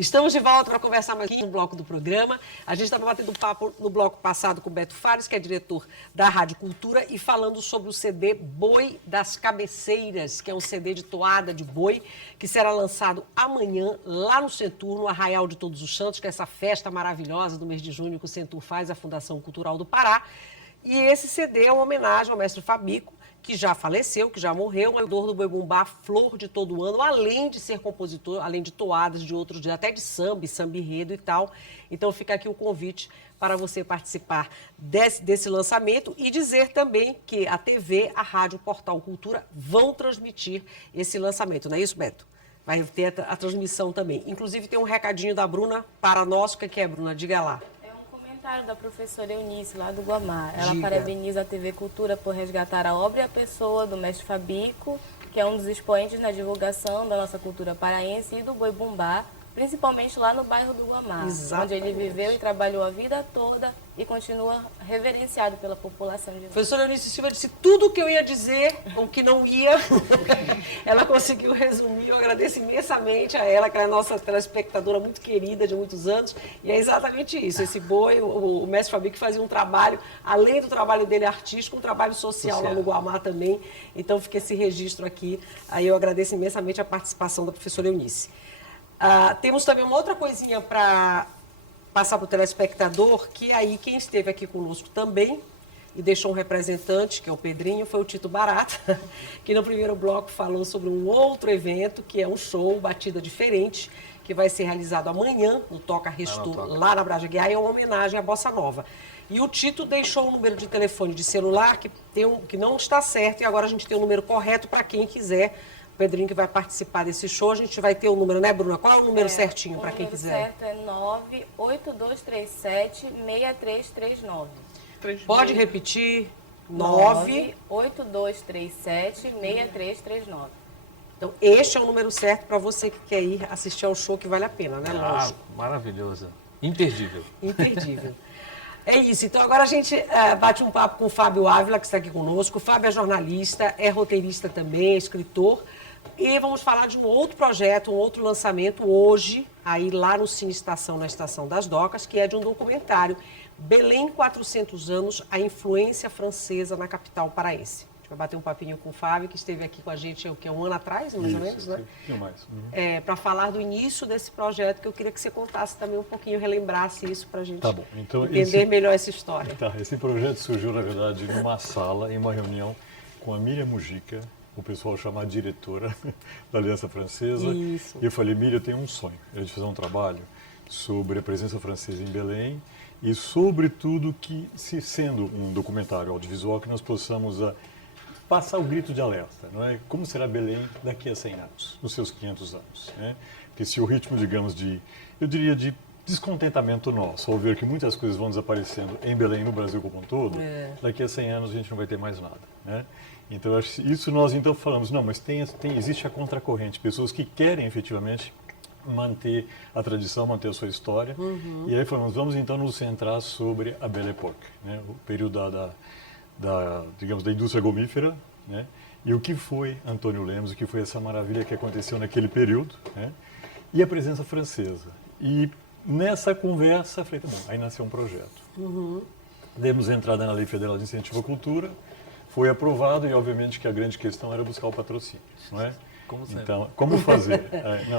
Estamos de volta para conversar mais aqui no bloco do programa. A gente estava batendo papo no bloco passado com o Beto Fares, que é diretor da Rádio Cultura, e falando sobre o CD Boi das Cabeceiras, que é um CD de toada de boi, que será lançado amanhã lá no Centur, no Arraial de Todos os Santos, que é essa festa maravilhosa do mês de junho que o Centur faz, a Fundação Cultural do Pará. E esse CD é uma homenagem ao mestre Fabico, que já faleceu, que já morreu, é o autor do Boi Bumbá, Flor de Todo Ano, além de ser compositor, além de toadas de outros, até de samba enredo e tal. Então fica aqui o convite para você participar desse lançamento e dizer também que a TV, a rádio, o Portal Cultura vão transmitir esse lançamento, não é isso, Beto? Vai ter a transmissão também. Inclusive tem um recadinho da Bruna para nós, o que é, Bruna? Diga lá. Comentário da professora Eunice, lá do Guamá. Ela Diga. parabeniza a TV Cultura por resgatar a obra e a pessoa do mestre Fabico, que é um dos expoentes na divulgação da nossa cultura paraense e do Boi Bumbá, principalmente lá no bairro do Guamá, onde ele viveu e trabalhou a vida toda e continua reverenciado pela população de lá. A professora Eunice Silva disse tudo o que eu ia dizer, o que não ia. Ela conseguiu resumir. Eu agradeço imensamente a ela, que é a nossa telespectadora muito querida de muitos anos. E é exatamente isso. Esse boi, o mestre Fabico fazia um trabalho, além do trabalho dele artístico, um trabalho social lá no Guamá também. Então fica esse registro aqui. Aí eu agradeço imensamente a participação da professora Eunice. Temos também uma outra coisinha para passar para o telespectador, que aí quem esteve aqui conosco também e deixou um representante, que é o Pedrinho, foi o Tito Barata, que no primeiro bloco falou sobre um outro evento, que é um show, Batida Diferente, que vai ser realizado amanhã no Toca Restu, lá na Braja Guiá, e é uma homenagem à Bossa Nova. E o Tito deixou um número de telefone de celular que não está certo, e agora a gente tem o número correto para quem quiser. Pedrinho que vai participar desse show, a gente vai ter o número, né, Bruna? Qual é o número certinho para quem quiser? O número certo é 98237-6339. Pode repetir? 98237-6339. Então, este é o número certo para você que quer ir assistir ao show, que vale a pena, né, Lógico? Maravilhoso. Imperdível. Imperdível. É isso. Então, agora a gente bate um papo com o Fábio Ávila, que está aqui conosco. O Fábio é jornalista, é roteirista também, é escritor. E vamos falar de um outro projeto, um outro lançamento hoje, aí lá no Cine Estação, na Estação das Docas, que é de um documentário, Belém 400 anos, a influência francesa na capital paraense. A gente vai bater um papinho com o Fábio, que esteve aqui com a gente um ano atrás, mais ou menos, né? Um pouquinho mais. Para falar do início desse projeto, que eu queria que você contasse também um pouquinho, relembrasse isso para a gente então, entender melhor essa história. Esse projeto surgiu, na verdade, numa sala, em uma reunião com a Miriam Mujica, o pessoal chama a diretora da Aliança Francesa. Isso. E eu falei, Miriam, eu tenho um sonho, é de fazer um trabalho sobre a presença francesa em Belém e sobretudo que, sendo um documentário audiovisual, que nós possamos passar o grito de alerta, não é? Como será Belém daqui a 100 anos, nos seus 500 anos, né? Porque se o ritmo, digamos, eu diria, de descontentamento nosso, ao ver que muitas coisas vão desaparecendo em Belém, no Brasil como um todo, daqui a 100 anos a gente não vai ter mais nada, né? Então, isso nós então falamos, não, mas existe a contracorrente, pessoas que querem efetivamente manter a tradição, manter a sua história. E aí falamos, vamos então nos centrar sobre a Belle Époque, né? O período digamos, da indústria gomífera, né? E o que foi Antônio Lemos, o que foi essa maravilha que aconteceu naquele período, né? E a presença francesa. E nessa conversa, falei, tá bom, aí nasceu um projeto. Demos entrada na Lei Federal de Incentivo à Cultura, foi aprovado e, obviamente, que a grande questão era buscar o patrocínio, não é? Como sempre. Então, como fazer?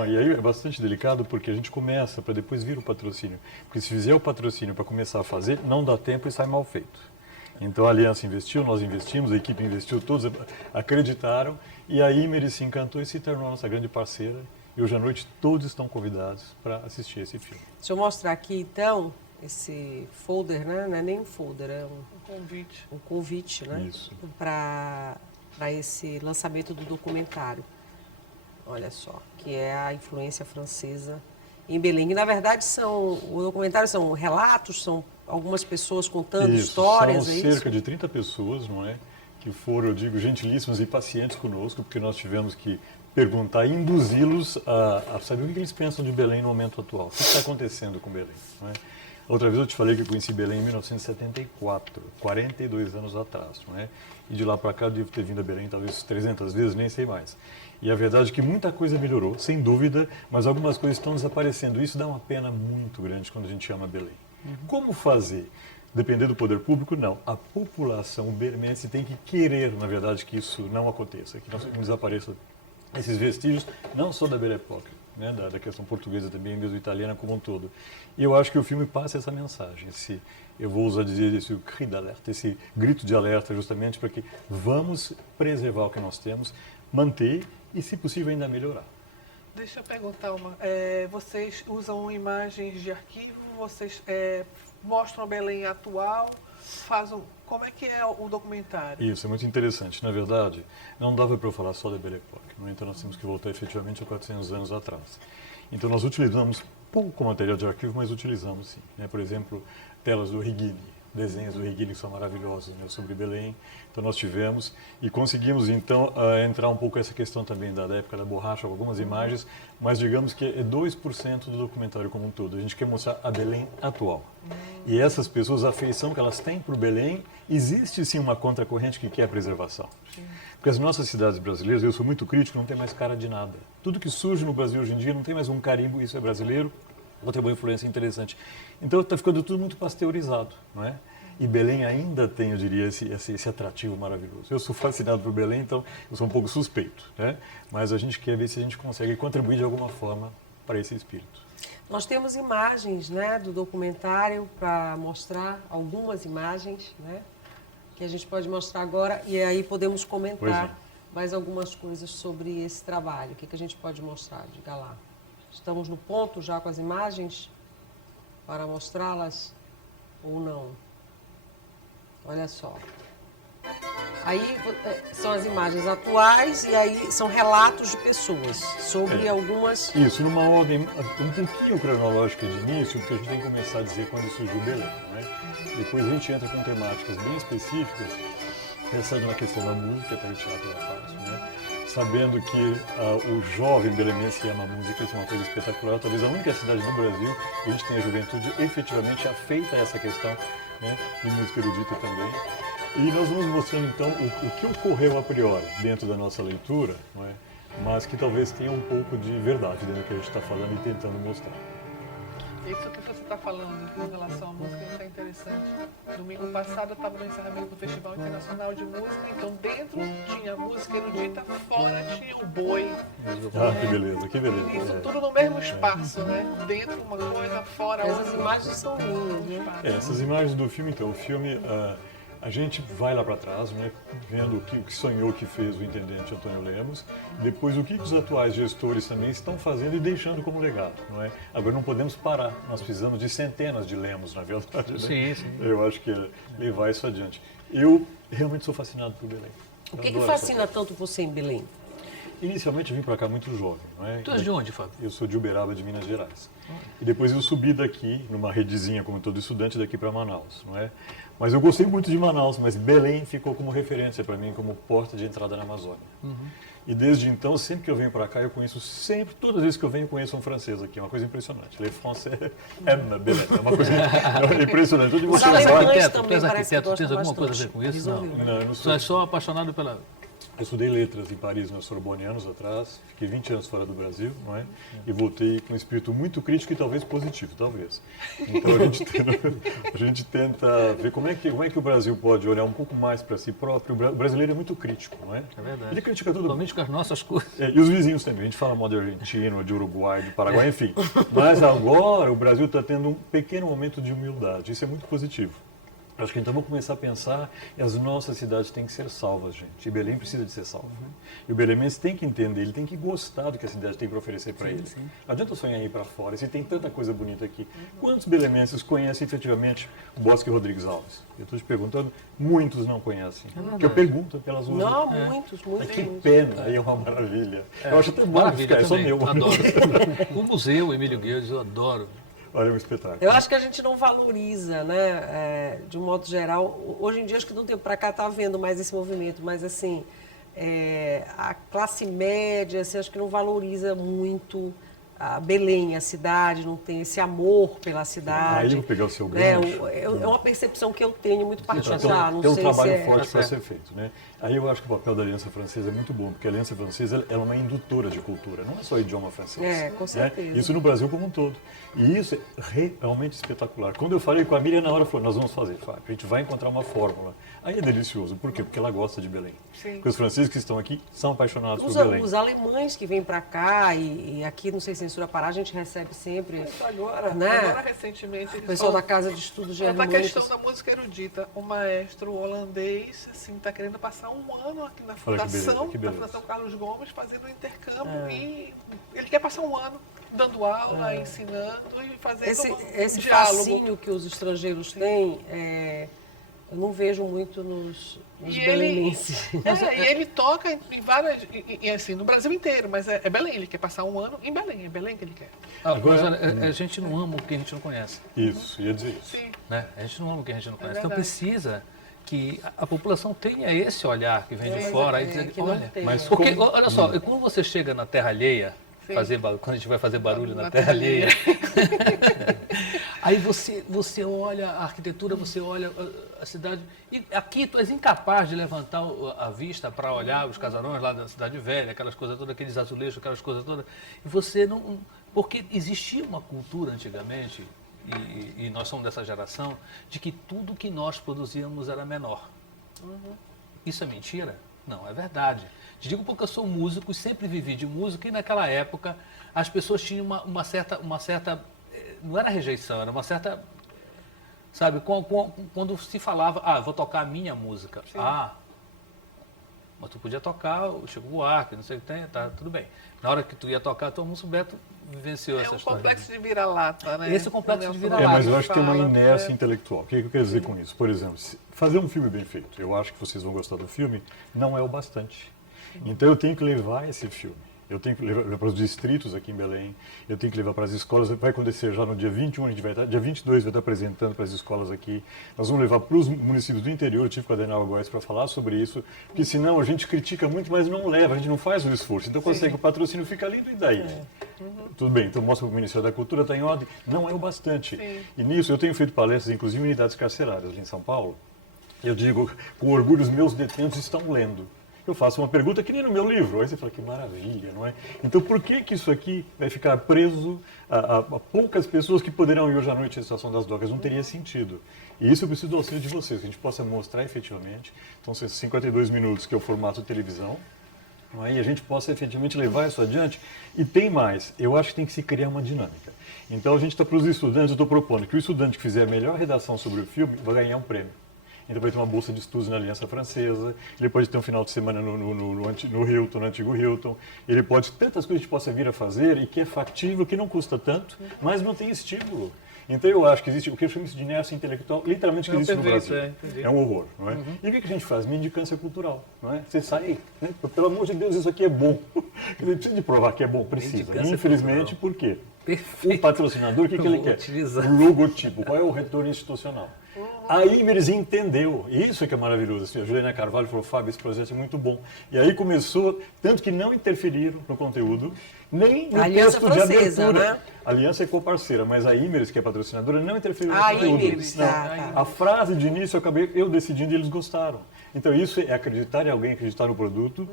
E aí é bastante delicado porque a gente começa para depois vir o patrocínio. Porque se fizer o patrocínio para começar a fazer, não dá tempo e sai mal feito. Então a Aliança investiu, nós investimos, a equipe investiu, todos acreditaram e a Imer se encantou e se tornou a nossa grande parceira. E hoje à noite todos estão convidados para assistir esse filme. Deixa eu mostrar aqui, então, esse folder, né? Não é nem um folder, é um Convite. um convite, né? Isso. Para esse lançamento do documentário. Olha só, que é a influência francesa em Belém. E, na verdade, o documentário são relatos, são algumas pessoas contando histórias. São cerca de 30 pessoas, não é? Que foram, eu digo, gentilíssimas e pacientes conosco, porque nós tivemos que perguntar e induzi-los a saber o que eles pensam de Belém no momento atual. O que está acontecendo com Belém, não é? Outra vez eu te falei que eu conheci Belém em 1974, 42 anos atrás, não é? E de lá para cá eu devo ter vindo a Belém talvez 300 vezes, nem sei mais. E a verdade é que muita coisa melhorou, sem dúvida, mas algumas coisas estão desaparecendo. Isso dá uma pena muito grande quando a gente ama Belém. Como fazer? Depender do poder público? Não. A população bermense tem que querer, na verdade, que isso não aconteça, que não desapareça esses vestígios, não só da Belle Époque, né, da questão portuguesa também, mesmo italiana como um todo. E eu acho que o filme passa essa mensagem, eu vou usar dizer esse cri d'alerta, esse grito de alerta, justamente para que vamos preservar o que nós temos, manter e, se possível, ainda melhorar. Deixa eu perguntar vocês usam imagens de arquivo, vocês mostram a Belém atual, como é que é o documentário? Isso, é muito interessante. Na verdade, não dava para eu falar só da Belle Époque, então nós temos que voltar efetivamente a 400 anos atrás. Então nós utilizamos pouco material de arquivo, mas utilizamos sim. Né? Por exemplo, telas do Rigini, desenhos do Rigini que são maravilhosos, né, sobre Belém. Então nós tivemos e conseguimos então entrar um pouco essa questão também da época da borracha, algumas imagens, mas digamos que é 2% do documentário como um todo. A gente quer mostrar a Belém atual. E essas pessoas, a afeição que elas têm por Belém, existe sim uma contracorrente que quer a preservação. Sim. Porque as nossas cidades brasileiras, eu sou muito crítico, não tem mais cara de nada. Tudo que surge no Brasil hoje em dia não tem mais um carimbo, isso é brasileiro, ou tem uma influência interessante. Então está ficando tudo muito pasteurizado, não é? E Belém ainda tem, eu diria, esse atrativo maravilhoso. Eu sou fascinado por Belém, então eu sou um pouco suspeito, né? Mas a gente quer ver se a gente consegue contribuir de alguma forma para esse espírito. Nós temos imagens, né, do documentário para mostrar, algumas imagens, né, que a gente pode mostrar agora e aí podemos comentar mais algumas coisas sobre esse trabalho. O que a gente pode mostrar? Diga lá. Estamos no ponto já com as imagens para mostrá-las ou não? Olha só. Aí são as imagens atuais e aí são relatos de pessoas sobre algumas... Isso, numa ordem um pouquinho cronológica de início, porque a gente tem que começar a dizer quando surgiu Belém, não é? Depois a gente entra com temáticas bem específicas, pensando na questão da música, até o teatro da fácil, né? Sabendo que o jovem belenense ama a música, isso é uma coisa espetacular, talvez a única cidade do Brasil que a gente tem a juventude efetivamente afeita a essa questão, né, de música erudita também. E nós vamos mostrando então o que ocorreu a priori dentro da nossa leitura, não é? Mas que talvez tenha um pouco de verdade dentro do que a gente está falando e tentando mostrar. Isso que você está falando com relação à música é interessante. Domingo passado eu estava no encerramento do Festival Internacional de Música, então dentro tinha música erudita, fora tinha o boi. Ah, que beleza, que beleza. Isso tudo no mesmo espaço, né? Dentro uma coisa, fora outra. Essas imagens são lindas, né? Essas imagens do filme, então, o filme... a gente vai lá para trás, né, vendo o que sonhou que fez o intendente Antônio Lemos, depois o que os atuais gestores também estão fazendo e deixando como legado, não é? Agora não podemos parar, nós precisamos de centenas de Lemos, na verdade. Né? Sim, sim. Eu acho que é levar isso adiante. Eu realmente sou fascinado por Belém. O que fascina tanto você em Belém? Inicialmente eu vim para cá muito jovem, não é? Tu és de onde, Fábio? Eu sou de Uberaba, de Minas Gerais. E depois eu subi daqui, numa redezinha, como todo estudante, daqui para Manaus, não é? Mas eu gostei muito de Manaus, mas Belém ficou como referência para mim, como porta de entrada na Amazônia. E desde então, sempre que eu venho para cá, eu conheço sempre, todas as vezes que eu venho, eu conheço um francês aqui, é uma coisa impressionante. Les Français aiment Belém, é uma coisa impressionante. Os Tu és alemães arquiteto, também parece que tens gostam alguma coisa a ver bastante. com isso? Não. Resolveu. Não, eu não Tu sou. és só apaixonado pela... Eu estudei letras em Paris, na Sorbonne, anos atrás. Fiquei 20 anos fora do Brasil, não é? E voltei com um espírito muito crítico e talvez positivo, talvez. Então a gente tenta ver como é que o Brasil pode olhar um pouco mais para si próprio. O brasileiro é muito crítico, não é? É verdade. Ele critica tudo. Principalmente com as nossas coisas. E os vizinhos também. A gente fala mal de Argentina, de Uruguai, de Paraguai, enfim. Mas agora o Brasil está tendo um pequeno momento de humildade. Isso é muito positivo. Acho que então vamos começar a pensar e as nossas cidades têm que ser salvas, gente. E Belém precisa de ser salva. E o belenense tem que entender, ele tem que gostar do que a cidade tem para oferecer para ele. Não adianta sonhar em ir para fora, se tem tanta coisa bonita aqui. Quantos belenenses conhecem efetivamente o Bosque Rodrigues Alves? Eu estou te perguntando, muitos não conhecem. Porque eu pergunto pelas ruas. Não, muitos. Que pena, aí é uma maravilha. Eu acho até bom ficar, é só também. meu. Adoro. O museu Emílio Guedes, eu adoro. Olha, é um espetáculo. Eu acho que a gente não valoriza, né, de um modo geral. Hoje em dia, acho que não tem para cá, está havendo mais esse movimento, mas assim, a classe média, assim, acho que não valoriza muito a Belém, a cidade, não tem esse amor pela cidade. Aí eu vou pegar o seu né? gancho. É uma percepção que eu tenho muito particular. Então, Não tem um sei trabalho se é... forte para ser feito, né? Aí eu acho que o papel da Aliança Francesa é muito bom, porque a Aliança Francesa ela é uma indutora de cultura, não é só o idioma francês. Com certeza. Né? Isso no Brasil como um todo. E isso é realmente espetacular. Quando eu falei com a Miriam, na hora falou, nós vamos fazer, Fábio, a gente vai encontrar uma fórmula. Aí é delicioso. Por quê? Porque ela gosta de Belém. Sim. Porque os franceses que estão aqui são apaixonados por Belém. Os alemães que vêm para cá, e aqui no Sem Censura Pará, a gente recebe sempre... Agora, né? agora recentemente, O eles pessoal da falam- Casa de Estudos Na Germânicos. questão da música erudita, o maestro holandês assim está querendo passar um ano aqui na Olha que beleza, fundação, que na beleza. Fundação Carlos Gomes, fazendo um intercâmbio e ele quer passar um ano dando aula, ensinando e fazendo Esse um diálogo. fascínio que os estrangeiros têm, eu não vejo muito nos E belenenses. e ele toca em várias, assim, no Brasil inteiro, mas é Belém, ele quer passar um ano em Belém, é Belém que ele quer. Agora, a gente não ama o que a gente não conhece. Isso, ia dizer isso. Sim, Né? A gente não ama o que a gente não conhece. Então verdade. precisa que a população tenha esse olhar que vem de fora e dizer, que não olha, tem, mas porque, como- olha só, quando você chega na terra alheia, Sim. quando a gente vai fazer barulho na Na terra terra alheia, aí você olha a arquitetura, você olha a cidade, e aqui tu és incapaz de levantar a vista para olhar os casarões lá da Cidade Velha, aquelas coisas todas, aqueles azulejos, aquelas coisas todas, e você não... Porque existia uma cultura antigamente, e nós somos dessa geração, de que tudo que nós produzíamos era menor. Isso é mentira? Não, é verdade. Te digo porque eu sou músico e sempre vivi de música e naquela época as pessoas tinham uma certa, não era rejeição, era uma certa, sabe, quando se falava, eu vou tocar a minha música. Mas tu podia tocar o Chico Buarque, não sei o que tem, tá, tudo bem. Na hora que tu ia tocar, tu Almoço Beto vivenciou é essa um história. complexo de vira-lata, né? Esse complexo de O Nelson vira-lata. Mas eu acho que tem uma fala, inércia né? intelectual. O que eu quero dizer com isso? Por exemplo, fazer um filme bem feito, eu acho que vocês vão gostar do filme, não é o bastante. Então eu tenho que levar esse filme. Eu tenho que levar para os distritos aqui em Belém, eu tenho que levar para as escolas. Vai acontecer já no dia 21, a gente vai estar, dia 22 vai estar apresentando para as escolas aqui. Nós vamos levar para os municípios do interior, eu tive com a Daniela Góes para falar sobre isso, porque senão a gente critica muito, mas não leva, a gente não faz o esforço. Então consegue, o patrocínio fica lindo e daí? Tudo bem, então mostra para o Ministério da Cultura, está em ordem. Não é o bastante. Sim. E nisso eu tenho feito palestras, inclusive em unidades carcerárias ali em São Paulo. Eu digo, com orgulho, os meus detentos estão lendo. Eu faço uma pergunta que nem no meu livro. Aí você fala, que maravilha, não é? Então, por que isso aqui vai ficar preso a poucas pessoas que poderão ir hoje à noite à Estação das Docas? Não teria sentido. E isso eu preciso do auxílio de vocês, que a gente possa mostrar efetivamente. Então, são 52 minutos, que é o formato de televisão. Não é? E a gente possa efetivamente levar isso adiante. E tem mais, eu acho que tem que se criar uma dinâmica. Então, a gente está para os estudantes, eu estou propondo que o estudante que fizer a melhor redação sobre o filme vai ganhar um prêmio. Então vai ter uma bolsa de estudos na Aliança Francesa, ele pode ter um final de semana no Hilton, no antigo Hilton, ele pode tantas coisas que a gente possa vir a fazer e que é factível, que não custa tanto, mas não tem estímulo. Então eu acho que existe o que eu chamo de inércia intelectual, literalmente que existe no Brasil. É um horror, não é? E o que a gente faz? Mendicância cultural, não é? Você sai, né? Pelo amor de Deus, isso aqui é bom. Ele precisa de provar que é bom, precisa. Mendicância Infelizmente, por quê? Perfeito. O patrocinador, o que ele quer? Utilizar. O logotipo, qual é o retorno institucional? Aí eles entendeu, isso é que é maravilhoso. Assim, a Juliana Carvalho falou, Fábio, esse projeto é muito bom. E aí começou, tanto que não interferiram no conteúdo, nem no Aliança texto de Francesa, abertura. né? A Aliança é coparceira, mas a Imeres, que é patrocinadora, não interferiu no A conteúdo. Imeres, Não. tá. A frase de início eu decidindo e eles gostaram. Então isso é acreditar em alguém, acreditar no produto.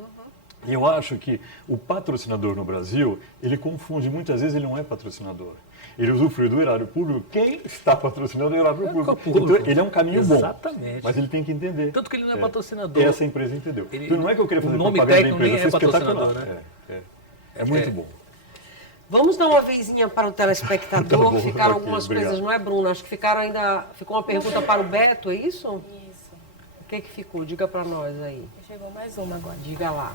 E eu acho que o patrocinador no Brasil, ele confunde, muitas vezes ele não é patrocinador. Ele usufrui do erário público. Quem está patrocinando é o erário público. Então, ele é um caminho bom. Exatamente. Mas ele tem que entender. Tanto que ele não é patrocinador. Essa empresa entendeu. Ele- Então, não é que eu queria fazer o nome propaganda da técnico empresa, nem é isso espetacular. patrocinador, né? É muito bom. Vamos dar uma vezinha para o telespectador. Tá bom, Ficaram ok, algumas obrigado. coisas, não é, Bruno? Acho que ficou uma pergunta para o Beto, é isso? Isso. O que ficou? Diga para nós aí. Chegou mais uma agora. Diga lá.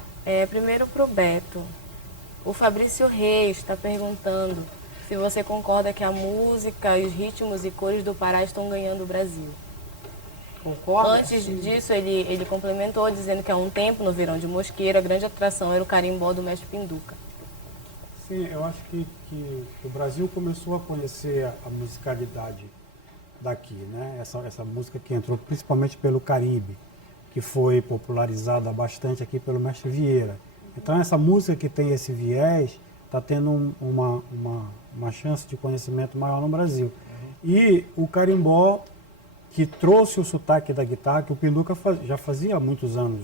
Primeiro para o Beto. O Fabrício Reis está perguntando se você concorda que a música, os ritmos e cores do Pará estão ganhando o Brasil. Concorda? Antes disso, ele complementou dizendo que há um tempo, no Verão de Mosqueiro, a grande atração era o carimbó do Mestre Pinduca. Sim, eu acho que o Brasil começou a conhecer a musicalidade daqui, né? Essa música que entrou principalmente pelo Caribe, que foi popularizada bastante aqui pelo Mestre Vieira. Então essa música que tem esse viés está tendo uma chance de conhecimento maior no Brasil. E o carimbó, que trouxe o sotaque da guitarra, que o Pinduca já fazia há muitos anos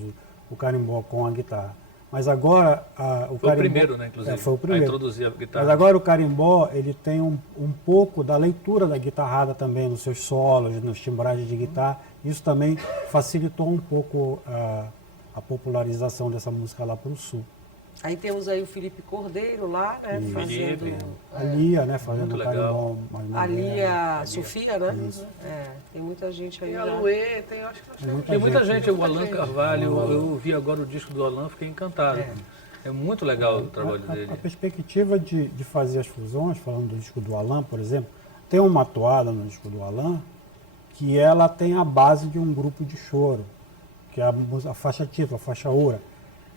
o carimbó com a guitarra. Mas agora o Foi carimbó, o primeiro, né, inclusive, foi o primeiro. a introduzir a guitarra. Mas agora o carimbó, ele tem um pouco da leitura da guitarrada também, nos seus solos, nos timbragens de guitarra. Isso também facilitou um pouco a popularização dessa música lá para o sul. Aí temos aí o Felipe Cordeiro lá, né? E Fazendo. a Lia, né? Fazendo Muito o carimbó mais A moderno. Lia Sofia, né? Tem muita gente aí. Tem a já. Luê, tem, acho que nós temos. Tem muita gente, o muita Alan gente. Carvalho, eu vi agora o disco do Alan, fiquei encantado. É muito legal o trabalho dele. A perspectiva de fazer as fusões, falando do disco do Alan, por exemplo, tem uma toada no disco do Alan que ela tem a base de um grupo de choro, que é a faixa título, a faixa oura.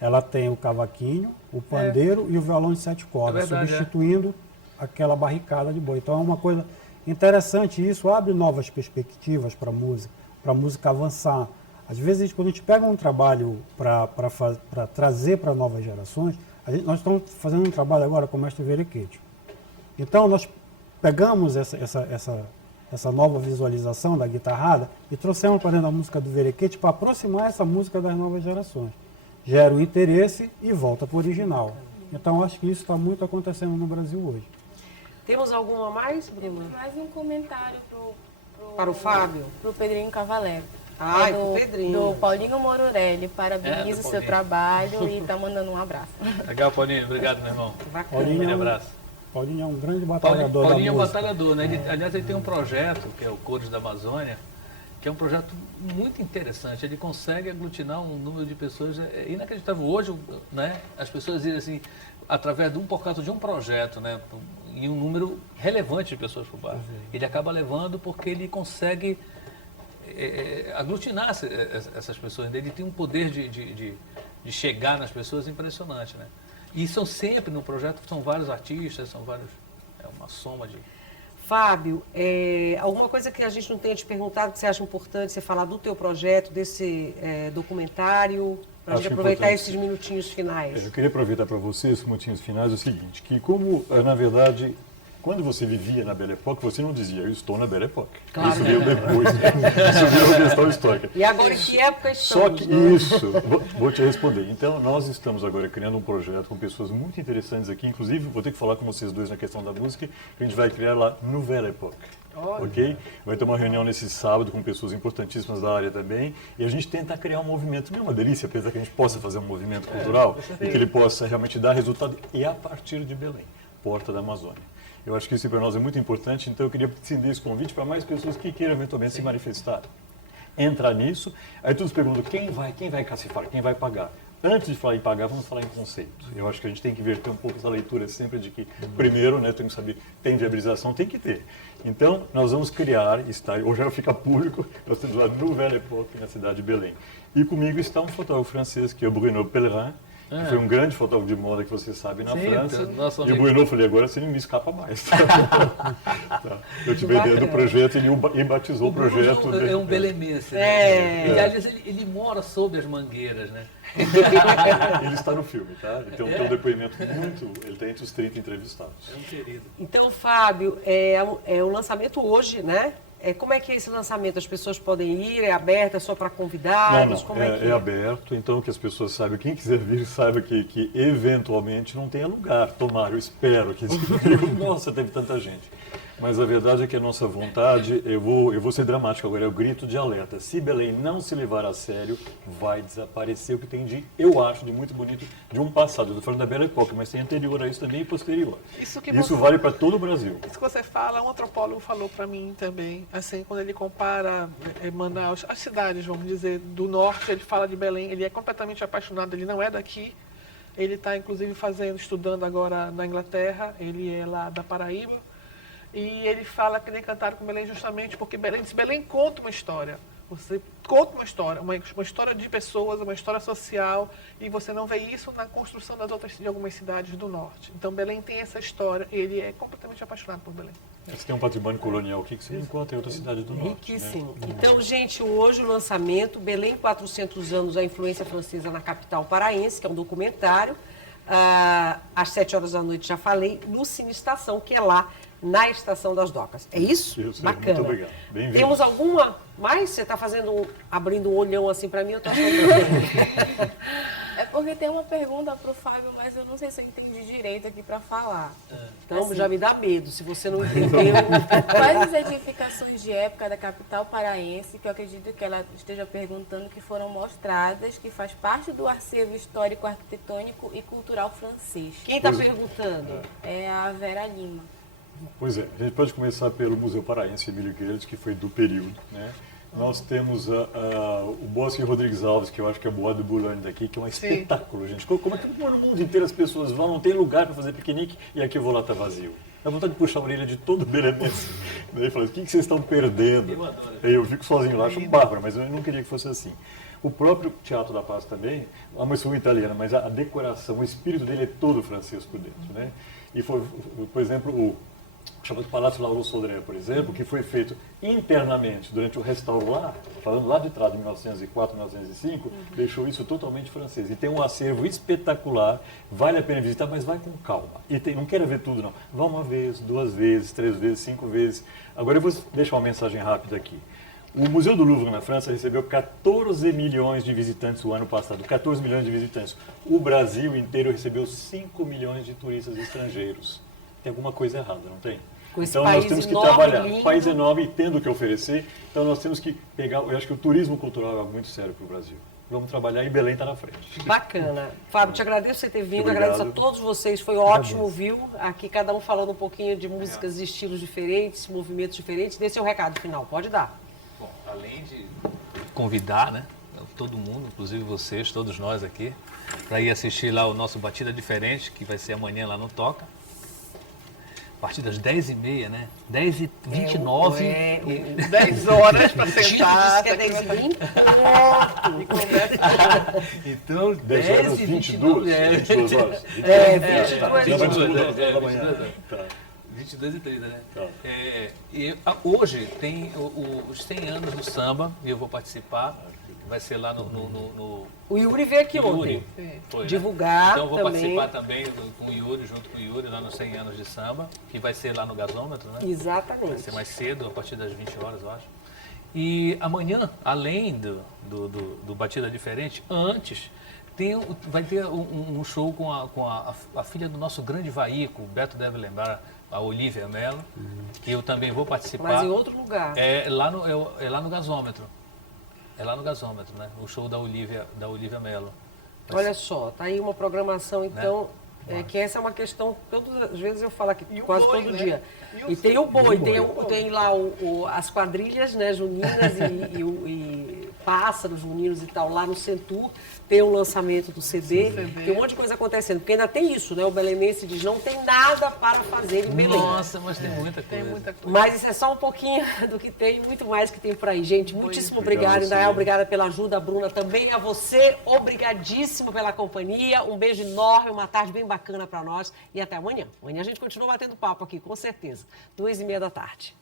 Ela tem o cavaquinho, o pandeiro e o violão de 7 cordas, verdade, substituindo aquela barricada de boi. Então é uma coisa interessante, isso abre novas perspectivas para a música avançar. Às vezes, quando a gente pega um trabalho para trazer para novas gerações, nós estamos fazendo um trabalho agora com o mestre Verequete. Então, nós pegamos essa nova visualização da guitarrada e trouxemos para dentro da música do Verequete para aproximar essa música das novas gerações. Gera o interesse e volta para o original. Então, acho que isso está muito acontecendo no Brasil hoje. Temos alguma mais, Bruna? Mais um comentário Para o Fábio? para o Pedrinho Cavalero. Ai, É pro Pedrinho. Do Paulinho Morurelli. Parabeniza o seu Paulinho. trabalho e está mandando um abraço. Legal, Paulinho. Obrigado, meu irmão. Bacana. Aquele abraço. Paulinho é um grande batalhador Paulinho é da um música. batalhador, né? Aliás, ele tem um projeto, que é o Cores da Amazônia, que é um projeto muito interessante. Ele consegue aglutinar um número de pessoas inacreditável. Hoje, né, as pessoas irem assim, através por causa de um projeto, né, e um número relevante de pessoas para o bar. Ele acaba levando porque ele consegue aglutinar essas pessoas. Ele tem um poder de chegar nas pessoas impressionante, né? E são sempre no projeto, são vários artistas, são vários, é uma soma de... Fábio, alguma coisa que a gente não tenha te perguntado que você acha importante você falar do teu projeto, desse documentário, para a gente Acho aproveitar importante. esses minutinhos finais? Eu queria aproveitar para você, esses minutinhos finais, o seguinte, que como, na verdade, quando você vivia na Belle Époque, você não dizia, eu estou na Belle Époque. Claro. Isso veio depois, isso veio uma questão histórica. E agora, em que época estamos? Só que né? isso, vou te responder. Então, nós estamos agora criando um projeto com pessoas muito interessantes aqui, inclusive, vou ter que falar com vocês dois na questão da música, que a gente vai criar lá Nouvelle Époque. Ok? Vai ter uma reunião nesse sábado com pessoas importantíssimas da área também, e a gente tenta criar um movimento, não é uma delícia, apesar que a gente possa fazer um movimento cultural, e que ele possa realmente dar resultado, e a partir de Belém, Porta da Amazônia. Eu acho que isso para nós é muito importante, então eu queria estender esse convite para mais pessoas que queiram eventualmente se manifestar. Entrar nisso, aí todos perguntam quem vai cacifar, quem vai pagar. Antes de falar em pagar, vamos falar em conceito. Eu acho que a gente tem que ver um pouco essa leitura sempre de que, primeiro, né, tem que saber, tem viabilização, tem que ter. Então, nós vamos criar, hoje já fica público, nós temos a Nouvelle Époque na cidade de Belém. E comigo está um fotógrafo francês, que é o Bruno Pellerin, que foi um grande fotógrafo de moda que você sabe na França. nosso E o amigo. Bruno, eu falei, agora você não me escapa mais. Tá? Eu tive a ideia do projeto e batizou o projeto. É um belemense, né? É. Aliás, ele mora sob as mangueiras, né? Ele está no filme, tá? Ele tem um depoimento ele tem entre os 30 entrevistados. É um querido. Então, Fábio, é o lançamento hoje, né? Como é que é esse lançamento? As pessoas podem ir? É aberto? É só para convidados? Não, Como é que é aberto, então que as pessoas saibam, quem quiser vir saiba que eventualmente não tenha lugar. Tomara, eu espero que nossa, teve tanta gente. Mas a verdade é que a nossa vontade, eu vou ser dramático agora, é o grito de alerta. Se Belém não se levar a sério, vai desaparecer o que tem de, eu acho, de muito bonito de um passado. Eu estou falando da Belle Époque, mas tem anterior a isso também e posterior. Isso vale para todo o Brasil. Isso que você fala, um antropólogo falou para mim também, assim, quando ele compara Manaus, as cidades, vamos dizer, do norte, ele fala de Belém, ele é completamente apaixonado, ele não é daqui, ele está inclusive estudando agora na Inglaterra, ele é lá da Paraíba, e ele fala que ele é encantado com Belém justamente porque Belém conta uma história. Você conta uma história de pessoas, uma história social, e você não vê isso na construção de algumas cidades do norte. Então, Belém tem essa história, e ele é completamente apaixonado por Belém. Você tem um patrimônio colonial aqui que você não encontra em outra cidade do norte. riquíssimo. Né? Então, gente, hoje o lançamento, Belém 400 anos, a influência francesa na capital paraense, que é um documentário. às 7 horas da noite, já falei, no Cine Estação, que é lá na Estação das Docas. É isso? Isso, Bacana. muito obrigado. Bem-vindo. Temos alguma mais? Você está abrindo um olhão assim para mim, eu estou achando. É porque tem uma pergunta para o Fábio, mas eu não sei se eu entendi direito aqui para falar. Então Assim, já me dá medo, se você não entendeu. quais as edificações de época da capital paraense, que eu acredito que ela esteja perguntando, que foram mostradas, que faz parte do acervo histórico, arquitetônico e cultural francês? Quem está perguntando? É a Vera Lima. Pois é, a gente pode começar pelo Museu Paraense Emílio Guedes, que foi do período, né? Nós temos o Bosque Rodrigues Alves, que eu acho que é a Boa do Bulani daqui, que é um espetáculo, gente. Como é que no mundo inteiro as pessoas vão, não tem lugar para fazer piquenique e aqui eu vou lá, tá vazio. Dá vontade de puxar a orelha de todo belenense. Daí fala, o que vocês estão perdendo? Eu fico sozinho lá, acho bárbaro, mas eu não queria que fosse assim. O próprio Teatro da Paz também, é uma escola italiana, mas a decoração, o espírito dele é todo francês por dentro, né? E foi, por exemplo, o chamado Palácio Lauro Sodré, por exemplo, que foi feito internamente durante o restauro lá, falando lá de trás, de 1904, 1905, deixou isso totalmente francês. E tem um acervo espetacular, vale a pena visitar, mas vai com calma. E não quero ver tudo, não. Vá uma vez, 2 vezes, 3 vezes, 5 vezes. Agora eu vou deixar uma mensagem rápida aqui. O Museu do Louvre, na França, recebeu 14 milhões de visitantes o ano passado. 14 milhões de visitantes. O Brasil inteiro recebeu 5 milhões de turistas estrangeiros. Tem alguma coisa errada, não tem? Com esse Então país nós temos que enorme, trabalhar. lindo. Um país enorme e tendo o que oferecer. Então nós temos que pegar. Eu acho que o turismo cultural é algo muito sério para o Brasil. Vamos trabalhar e Belém está na frente. Bacana. Fábio, te agradeço você ter vindo, Obrigado. agradeço a todos vocês, foi ótimo, viu? Aqui cada um falando um pouquinho de músicas e estilos diferentes, movimentos diferentes. Dê seu recado final, pode dar. Bom, além de convidar, né, todo mundo, inclusive vocês, todos nós aqui, para ir assistir lá o nosso Batida Diferente, que vai ser amanhã lá no Toca. A partir das 10h30, né? 10h29. 10 horas para Tito sentar. disse que é 10h20. E começa. Então, 10 horas, 22, 22 horas. 22 da manhã. Tá. 22h30, né? Tá. Hoje tem os 100 anos do samba, e eu vou participar. Vai ser lá no O Yuri veio aqui Yuri. ontem Foi, né? divulgar Então eu vou também. participar também com o Yuri, junto com o Yuri, lá nos 100 anos de samba, que vai ser lá no gasômetro, né? Vai Exatamente. ser mais cedo, a partir das 20 horas, eu acho. E amanhã, além do Batida Diferente, antes, vai ter um show com a filha do nosso grande vaico, o Beto deve lembrar, a Olivia Mello, que eu também vou participar. Mas em outro lugar. É lá no gasômetro. É lá no gasômetro, né? O show da Olivia Mello. Olha só, tá aí uma programação, então, que essa é uma questão, todas as vezes eu falo aqui, E o quase boi, todo né? dia. E E tem o boi, E o boi. tem lá as quadrilhas, né, juninas e pássaros juninos e tal, lá no Centur, tem o lançamento do CD, tem um monte de coisa acontecendo, porque ainda tem isso, né, o belenense diz, não tem nada para fazer em Belém. Nossa, mas tem muita coisa. Tem muita coisa. Mas isso é só um pouquinho do que tem, muito mais que tem por aí. Gente, muitíssimo obrigada, Indaiá, obrigada pela ajuda, a Bruna também, a você, obrigadíssimo pela companhia, um beijo enorme, uma tarde bem bacana para nós e até amanhã. Amanhã a gente continua batendo papo aqui, com certeza, 2h30 da tarde.